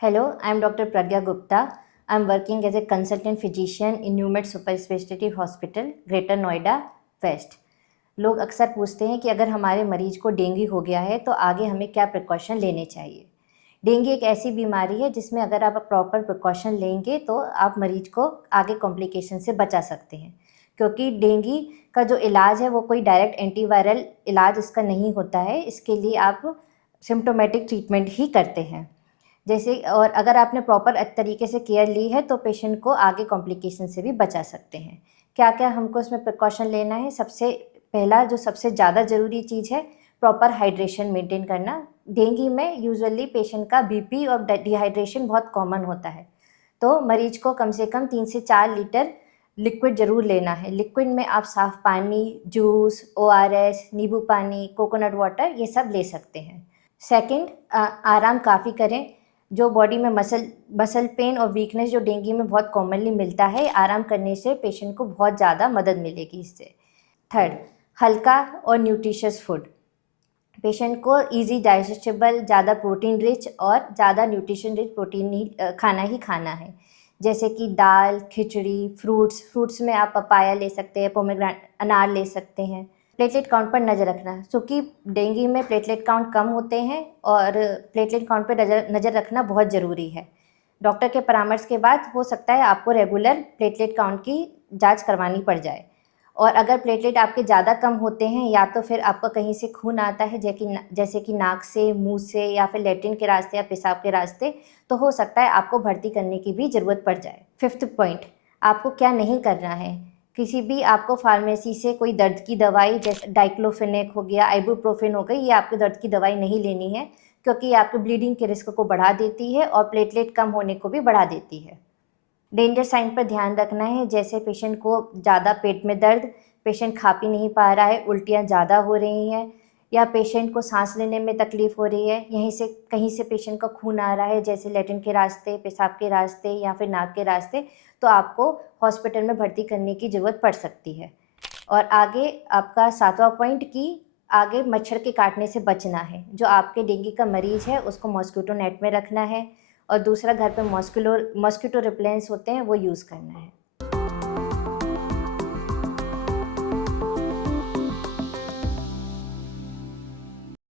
Hello, I am Dr. Pragya Gupta. I am working as a consultant physician in NewMed Super Specialty Hospital, greater Noida west. लोग अक्सर पूछते हैं कि अगर हमारे मरीज को डेंगू हो गया है तो आगे हमें क्या प्रिकॉशन लेने चाहिए। डेंगू एक ऐसी बीमारी है जिसमें अगर आप प्रॉपर प्रिकॉशन लेंगे तो आप मरीज को आगे कॉम्प्लिकेशन से बचा सकते हैं, क्योंकि डेंगू का जो इलाज है वो कोई डायरेक्ट एंटीवायरल इलाज इसका नहीं होता है। इसके लिए आप सिम्टोमेटिक ट्रीटमेंट ही करते हैं। जैसे और अगर आपने प्रॉपर तरीके से केयर ली है तो पेशेंट को आगे कॉम्प्लिकेशन से भी बचा सकते हैं। क्या क्या हमको इसमें प्रिकॉशन लेना है? सबसे पहला जो सबसे ज़्यादा ज़रूरी चीज़ है, प्रॉपर हाइड्रेशन मेंटेन करना। डेंगू में यूजुअली पेशेंट का बीपी और डिहाइड्रेशन बहुत कॉमन होता है, तो मरीज को कम से कम 3 से 4 लीटर लिक्विड ज़रूर लेना है। लिक्विड में आप साफ़ पानी, जूस, ओआरएस, नींबू पानी, कोकोनट वाटर ये सब ले सकते हैं। सेकंड, आराम काफ़ी करें। जो बॉडी में मसल पेन और वीकनेस जो डेंगू में बहुत कॉमनली मिलता है, आराम करने से पेशेंट को बहुत ज़्यादा मदद मिलेगी इससे। थर्ड, हल्का और न्यूट्रिशियस फूड। पेशेंट को इजी डाइजेस्टेबल, ज़्यादा प्रोटीन रिच और ज़्यादा न्यूट्रिशन रिच खाना ही खाना है, जैसे कि दाल, खिचड़ी, फ्रूट्स में आप पपाया ले सकते हैं, पोमेग्रेनेट अनार ले सकते हैं। प्लेटलेट काउंट पर नज़र रखना, क्योंकि डेंगू में प्लेटलेट काउंट कम होते हैं और प्लेटलेट काउंट पर नज़र रखना बहुत ज़रूरी है। डॉक्टर के परामर्श के बाद हो सकता है आपको रेगुलर प्लेटलेट काउंट की जांच करवानी पड़ जाए। और अगर प्लेटलेट आपके ज़्यादा कम होते हैं या तो फिर आपका कहीं से खून आता है, जैसे कि नाक से, मुंह से या फिर लैट्रिन के रास्ते या पेशाब के रास्ते, तो हो सकता है आपको भर्ती करने की भी ज़रूरत पड़ जाए। फिफ्थ पॉइंट, आपको क्या नहीं करना है। किसी भी आपको फार्मेसी से कोई दर्द की दवाई जैसे डाइक्लोफेनेक हो गया, आइबुप्रोफेन हो गई, ये आपको दर्द की दवाई नहीं लेनी है, क्योंकि ये आपके ब्लीडिंग के रिस्क को बढ़ा देती है और प्लेटलेट कम होने को भी बढ़ा देती है। डेंजर साइन पर ध्यान रखना है, जैसे पेशेंट को ज़्यादा पेट में दर्द, पेशेंट खा पी नहीं पा रहा है, उल्टियाँ ज़्यादा हो रही हैं, या पेशेंट को सांस लेने में तकलीफ़ हो रही है, कहीं से पेशेंट का खून आ रहा है, जैसे लैट्रिन के रास्ते, पेशाब के रास्ते या फिर नाक के रास्ते, तो आपको हॉस्पिटल में भर्ती करने की ज़रूरत पड़ सकती है। और आगे आपका 7वां पॉइंट कि आगे मच्छर के काटने से बचना है। जो आपके डेंगू का मरीज़ है उसको मॉस्किटो नेट में रखना है, और दूसरा घर पे मॉस्किटो रिपेलेंट्स होते हैं वो यूज़ करना है।